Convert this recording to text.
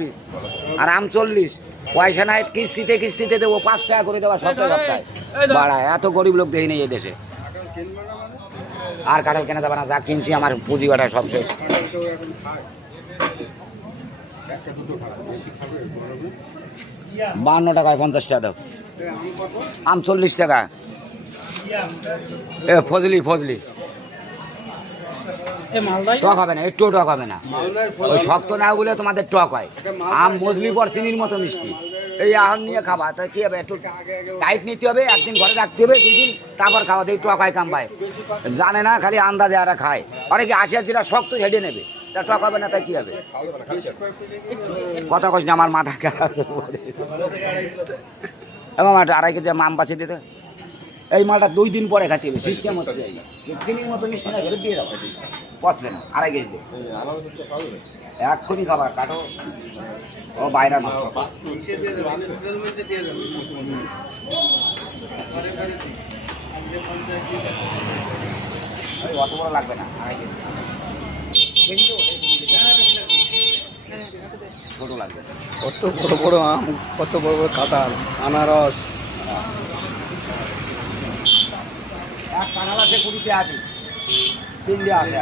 Piece আর আম 40, পয়সা নাই, কিস্তিতে দেবো, 5 টাকা করে দেওয়া সপ্তাহে সপ্তাহে বাড়ায়। এত গরিব লোক দেখি নেই এই দেশে। আর কাঁঠাল কেনা যাবে না, যা কিনছি আমার পুঁজি কাটা সব শেষ। 52 টাকায় 50 টাকা দাও। আম 40 টাকা। এ ফজলি টক হবে না, একটু টক হবে না। ওই শক্ত না বলে তোমাদের টক হয়। আম মজলি পর চিনির মতো মিষ্টি। এই আম নিয়ে খাবা, তা কি হবে, একটু টাইট নিতে হবে, একদিন ঘরে রাখতে হবে, 2 দিন, তারপর খাওয়া দিয়ে টক হয় কাম পায়। জানে না, খালি আন্দাজে আর খায়। অনেকে আসিয়াছিরা শক্ত ঝেড়ে নেবে, তা টক হবে না, তাই কি হবে? কথা কইস না, আমার মাথা খারাপ। এবং 2.5 কেজি আম পাশে দিতে। এই মালটা 2 দিন পরে খাতে হবে, সিস্টেম হচ্ছে। চিনির মতো মিষ্টি না, ফেরত দিয়ে দাও, পচবে না। 2.5 কেজি এক্ষুনি খাবার কাটো। ও বাইরে না, অত বড় লাগবে না, 2.5 কেজি ছোট লাগবে। কত বড় বড় আম, কত বড় বড় কাঁঠাল, আনারস। এক কাঁঠাল আছে 20 টাকা, 3 আছে।